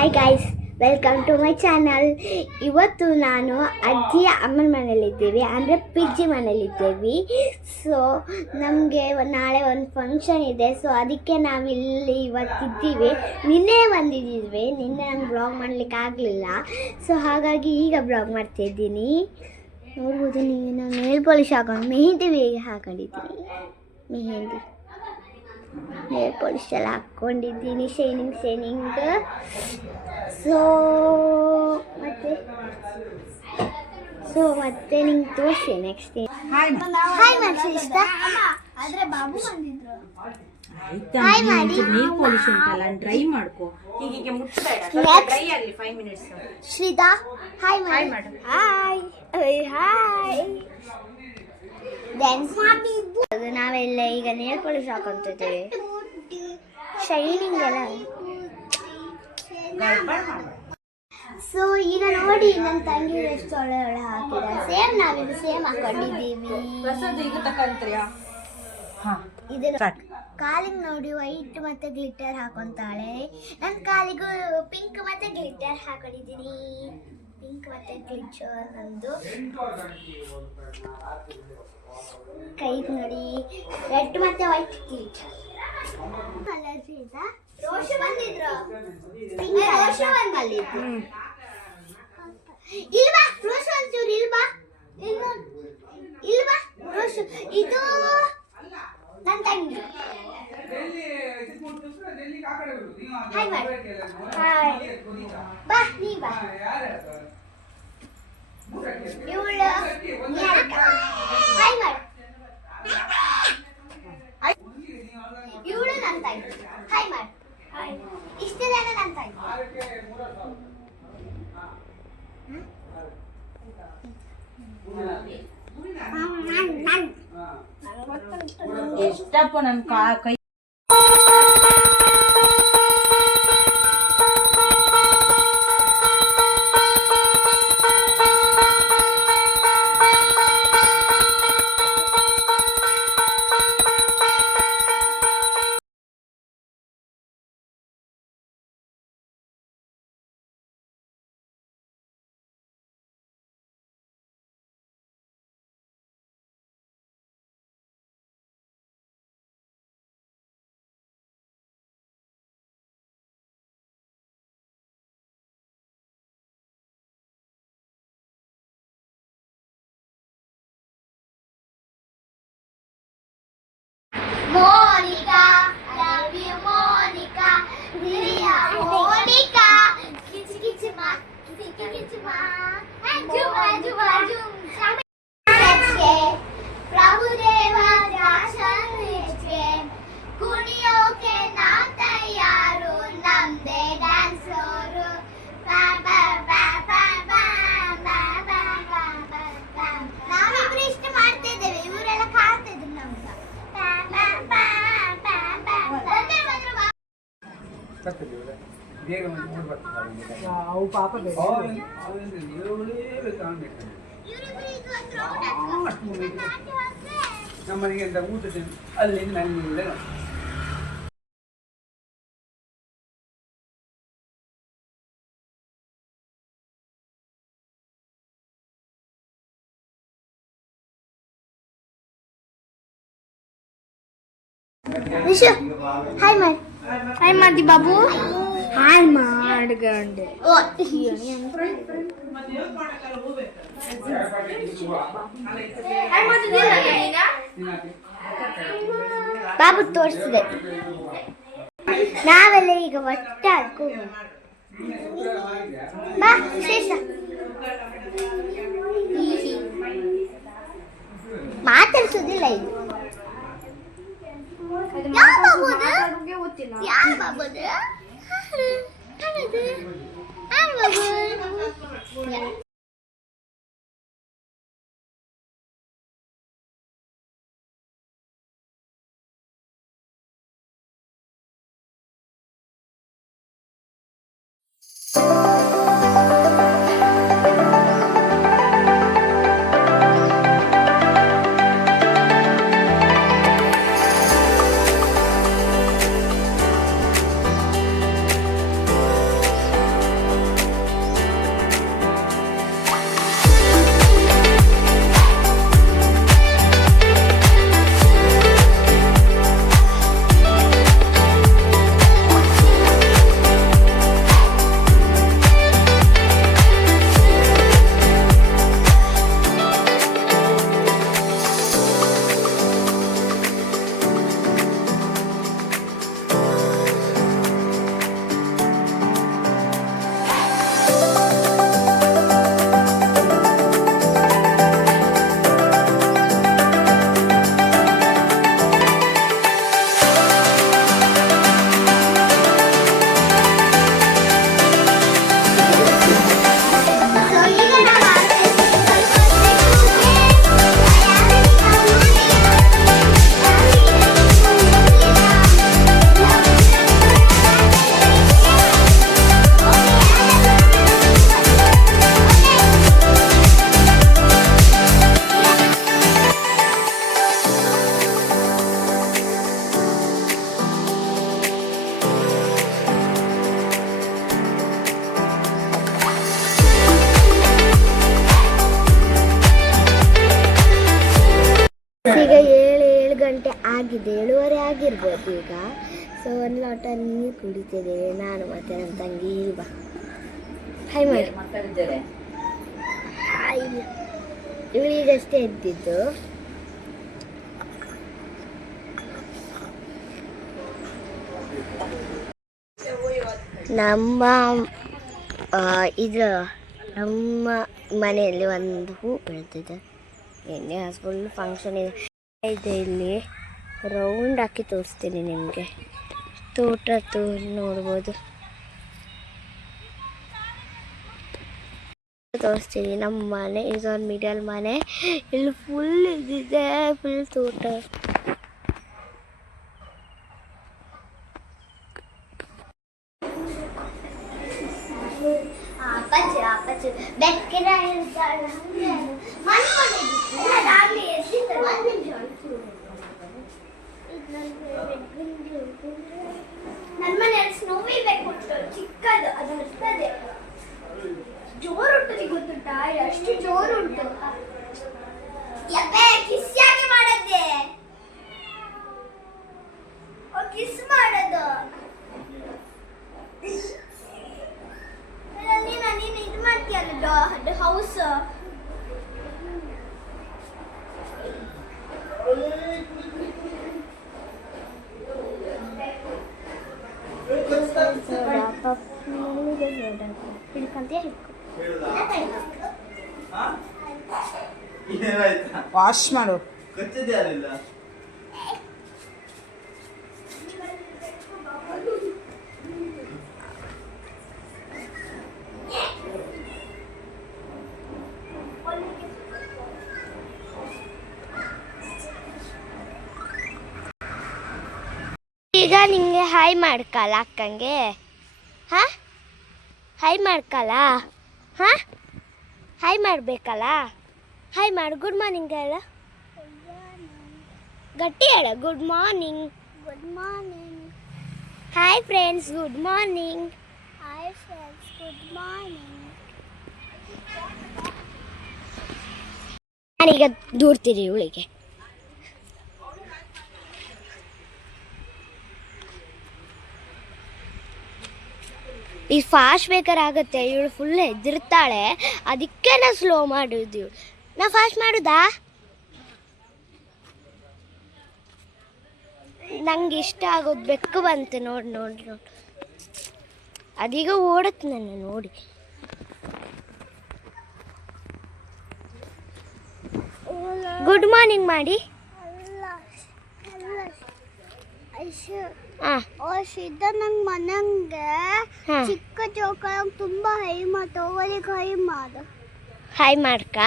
Hi guys, welcome to my channel. ಇವತ್ತು ನಾನು ಅಜ್ಜಿ ಅಮ್ಮನ ಮನೇಲಿದ್ದೀವಿ, ಅಂದರೆ ಪಿಜ್ಜಿ ಮನೇಲಿದ್ದೀವಿ. ಸೊ ನಮಗೆ ನಾಳೆ ಒಂದು ಫಂಕ್ಷನ್ ಇದೆ. ಸೊ ಅದಕ್ಕೆ ನಾವಿಲ್ಲಿ ಇವತ್ತಿದ್ದೀವಿ. ನಿನ್ನೆ ಬಂದಿದ್ದೀವಿ. ನಿನ್ನೆ ನಂಗೆ ಬ್ಲಾಗ್ ಮಾಡಲಿಕ್ಕೆ ಆಗಲಿಲ್ಲ. ಸೊ ಹಾಗಾಗಿ ಈಗ ಬ್ಲಾಗ್ ಮಾಡ್ತಾಯಿದ್ದೀನಿ. ನೋಡ್ಬೋದು ನೀವು, ನಾನು ನೇಲ್ ಪಾಲಿಶ್ ಹಾಕೊಂಡು ಮೆಹಂದಿ ಹಾಕೊಂಡಿದ್ದೀನಿ. ನೇಲ್ ಪಾಲಿಶ್ ಎಲ್ಲ ಹಾಕ್ಕೊಂಡಿದ್ದೀನಿ, ಶೈನಿಂಗ್. ಮತ್ತೆ ನಿಂಗೆ ತೋರಿಸಿ ನೆಕ್ಸ್ಟ್ ಹಾಯ್ ಮಾಡಿ ಇಷ್ಟ ಆದರೆ ಬಾಬು ಬಂದಿದ್ರು. ಹಾಯ್ ಮಾಡಿ ನೇಲ್ ಪಾಲಿಶ್ ಉಂಟಲ್ಲ ಡ್ರೈ ಮಾಡ್ಕೋ. ಹೀಗೆ ಮುಟ್ಟಬೇಡ, ಡ್ರೈ ಆಗಲಿ 5 ಮಿನಿಟ್ಸ್. ಶ್ರೀದಾ ಹಾಯ್ ಮಾಡು. ಹಾಯ್ ನಾವೆಲ್ಲ ಈಗ ನೇಲ್ ಪಾಲಿಶ್ ಹಾಕೊಂತಿದ್ದೇವೆ. ಶೈನಿಂಗ್ ಎಲ್ಲ. ಸೊ ಈಗ ನೋಡಿ ನನ್ನ ತಂಗಿ ಎಷ್ಟು ಒಳ್ಳೆ ಹಾಕಿದ. ಸೇಮ್ ನಾವಿದು ಸೇಮ್ ಹಾಕೊಂಡಿದ್ದೀವಿ. ಇದನ್ನು ಕಾಲಿಗೆ ನೋಡಿ ವೈಟ್ ಮತ್ತೆ ಗ್ಲಿಟರ್ ಹಾಕೊಂತಾಳೆ. ನನ್ನ ಕಾಲಿಗೂ ಪಿಂಕ್ ಮತ್ತೆ ಗ್ಲಿಟರ್ ಹಾಕೊಂಡಿದ್ದೀನಿ. ಪಿಂಕ್ ಮತ್ತೆ ಗ್ಲಿಟರ್ ನಂದು. ಕೈಗೆ ನೋಡಿ ರೆಡ್ ಮತ್ತೆ ವೈಟ್ ಗ್ಲಿಟರ್. ರೋಷ ಬಂದಿದ್ರು. ಇಲ್ವಾ ರೋಷ ಒಂಚೂರು ಇಲ್ವಾ ರೋಷ. ಇದು ನನ್ನ ತಂಗಿ. ಹಾಯ್ ಮಾಡಿ. ಬಾ ನೀ ಬಾ. ಇವಳು ಹಾಯ್ ಮಾಡಿ. ಇವಳು ನನ್ನ ತಂಗಿ. ಹಾಯ್ ಮಾಡಿ. ಇಷ್ಟು ಜನ ನನ್ನ ತಂಗಿ. ಎಷ್ಟಪ್ಪ ನನ್ನ ಕೈ. Monica, love you Monica, Diria Monica, kichi ma, jum. प्रभु देवा दर्शन नीचे, कुड़ियों के नाम तैयारो, नमदे डांस रो, बा बा बा बा बा बा बा बा बा. नावे प्रिस्ट मारते देवे, ಇವರೆಲ್ಲ ಕಾಡ್ತಾ ಇದ್ರು ನಮ್ಗೆ. ಅವು ಪಾಪ ನಮ್ಮನೆಗೆ ಅಂತ ಊಟ ಅಲ್ಲಿಂದ ನನ್ನಿಂದ ವಿಶು ಹಾಯ್ ಮಾಡಿ. ಹಾಯ್ ಮಾಡಿ ಬಾಬು. ಹಾಯ್ ಮಾಡ್ಗಂಡೆ. ಬಾಬು ತೋರಿಸಿದೆ. ನಾವೆಲ್ಲ ಈಗ ಒಟ್ಟ ಹಾಕೋಣ. ಬಾ ಶೇಷ. ಮಾತಾಡ್ಸೋದಿಲ್ಲ ಇದು. ಯಾವ ಬಾಬುದು? ಆಗಿದೆ, 7:30 ಆಗಿರ್ಬೋದು ಈಗ. ಸೊ ಒಂದು ಲೋಟ ನೀರು ಕುಡಿತಿದ್ದೇವೆ ನಾನು ಮತ್ತು ನನ್ನ ತಂಗಿ. ಇಲ್ವಾ ಹಾಯ್ ಮಾಡಿ. ಹಾಯ್. ಇವಳಿಗಷ್ಟೇ ಎದ್ದಿದ್ದು. ನಮ್ಮ ನಮ್ಮ ಮನೆಯಲ್ಲಿ ಒಂದು ಹೂ ಬೆಳೆದಿದೆ. ಎಣ್ಣೆ ಫುಲ್ ಫಂಕ್ಷನ್ ಇದೆ. ಇಲ್ಲಿ ರೌಂಡ್ ಹಾಕಿ ತೋರಿಸ್ತೀನಿ ನಿಮಗೆ. ತೋಟ ನೋಡ್ಬೋದು, ತೋರಿಸ್ತೀನಿ. ನಮ್ಮ ಮನೆ ಇದೊಂದು ಮಿಡಲ್ ಮನೆ. ಇಲ್ಲಿ ಫುಲ್ ಇದಿದೆ, ಫುಲ್ ತೋಟ. ನನ್ನ ಮನೆಯಲ್ಲಿ ಸ್ನೋವಿ ಬೇಕು, ಚಿಕ್ಕದು, ಅದು ಇರ್ತದೆ. ಜೋರುಂಟು, ಗೊತ್ತುಂಟಾ? ಎಷ್ಟು ಜೋರುಂಟು. ಕಿಸ್ ಯಾಕೆ ಮಾಡದ್ದೆ? ಕಿಸ್ ಮಾಡೋದು ನೀನು ಇದು ಮಾಡ್ತೀಯಲ್ಲ, ಹೌಸ್. ವಾಶ್ ಮಾಡು. ಈಗ ನಿಂಗೆ ಹಾಯ್ ಮಾಡ್ಕಲ್ಲ ಅಕ್ಕಂಗೆ? ಹಾ, ಹಾಯ್ ಮಾಡ್ಕಲ್ಲ? ಹಾ, ಹಾಯ್ ಮಾಡಬೇಕಲ್ಲ? ಹಾಯ್ ಮಾಡು. ಗುಡ್ ಮಾರ್ನಿಂಗ್ ಹೇಳ, ಗಟ್ಟಿ ಹೇಳ. Good morning. Good morning. Hi friends, good morning. Hi friends, good morning. ನಾನೀಗ ದೂರ್ತೀನಿ ಇವಳಿಗೆ. ಈ ಫಾಸ್ಟ್ ಬೇಕಾಗುತ್ತೆ. ಇವಳು ಫುಲ್ ಹೆದರ್ತಾಳೆ, ಅದಕ್ಕೆ ನಾ ಸ್ಲೋ ಮಾಡೋದು. ಇವಳು ನಾ ಫಾಸ್ಟ್ ಮಾಡುದಾ? ನಂಗೆ ಇಷ್ಟ ಆಗೋದು ಬೆಕ್ಕು ಬಂತು. ನೋಡಿ ಅದೀಗ ಓಡತ್ತೆ ನನ್ನ ನೋಡಿ. ಗುಡ್ ಮಾರ್ನಿಂಗ್ ಮಾಡಿ. ನಂಗೆ ಮನಂಗೆ ಚಿಕ್ಕ ಚೌಕ ತುಂಬಾ ಹೈ ಮಾತು. ಅವಳಿಗೆ ಹೈ ಮಾಡು. ಹಾಯ್ ಮಾಡ್ಕ.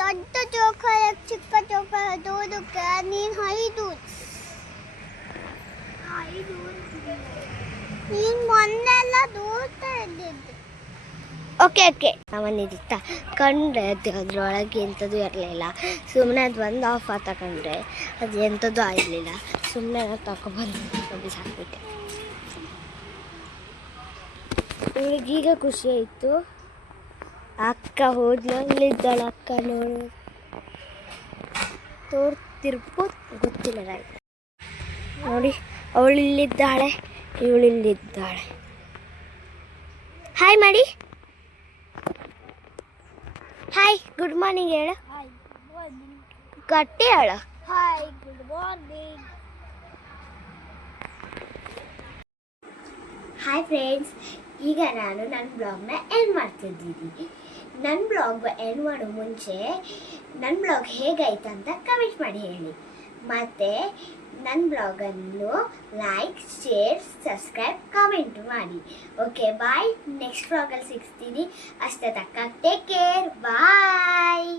ದೊಡ್ಡ ಚೌಕ ಚಿಕ್ಕ ಚೌಕ ದೂರಕ್ಕೆ ನೀನು ಐದು ನೀನು ಮೊನ್ನೆಲ್ಲ ದೂರ್ತಾ ಇದ್ದಿದ್ದು. ಓಕೆ ನಾವನ್ನಿದ್ದ ಕಂಡ್ರೆ ಅದ್ರೊಳಗೆ ಎಂಥದ್ದು ಇರಲಿಲ್ಲ. ಸುಮ್ಮನೆ ಅದು ಒಂದು ಆಫ್ ತಗೊಂಡ್ರೆ ಅದು ಎಂಥದ್ದು ಆಗಿರಲಿಲ್ಲ. ಸುಮ್ಮನೆ ತಗೊಬಂದು ಬಿಸಾಕ್ಬಿಟ್ಟೆ. ಇವಳಿಗೀಗ ಖುಷಿ ಆಯಿತು. ಅಕ್ಕ ಹೋದ್ಲು, ಅಲ್ಲಿದ್ದಾಳೆ ಅಕ್ಕ. ತೋರ್ತಿರ್ಬೋದು, ಗೊತ್ತಿಲ್ಲ. ನೋಡಿ, ಅವಳಿಲ್ಲಿದ್ದಾಳೆ, ಇವಳಿಲ್ಲಿದ್ದಾಳೆ. ಹಾಯ್ ಮಾಡಿ. ಹಾಯ್, ಗುಡ್ ಮಾರ್ನಿಂಗ್ ಹೇಳು. ಗಟ್ಟಿ ಹೇಳು. Hi, good morning. Hi friends, ಈಗ ನಾನು ನನ್ನ ಬ್ಲಾಗ್ನ ಎಂಡ್ ಮಾಡ್ತಿದ್ದೀನಿ. ನನ್ನ ಬ್ಲಾಗ್ ಎಂಡ್ ಮಾಡೋ ಮುಂಚೆ ನನ್ನ ಬ್ಲಾಗ್ ಹೇಗಾಯ್ತು ಅಂತ ಕಮೆಂಟ್ ಮಾಡಿ ಹೇಳಿ. ಮತ್ತು ನನ್ನ ಬ್ಲಾಗನ್ನು ಲೈಕ್, ಶೇರ್, ಸಬ್ಸ್ಕ್ರೈಬ್, ಕಮೆಂಟ್ ಮಾಡಿ. Okay, bye. ನೆಕ್ಸ್ಟ್ ಬ್ಲಾಗಲ್ಲಿ ಸಿಗ್ತೀನಿ. ಅಷ್ಟೇ ತಕ್ಕ. Take care. ಬಾಯ್.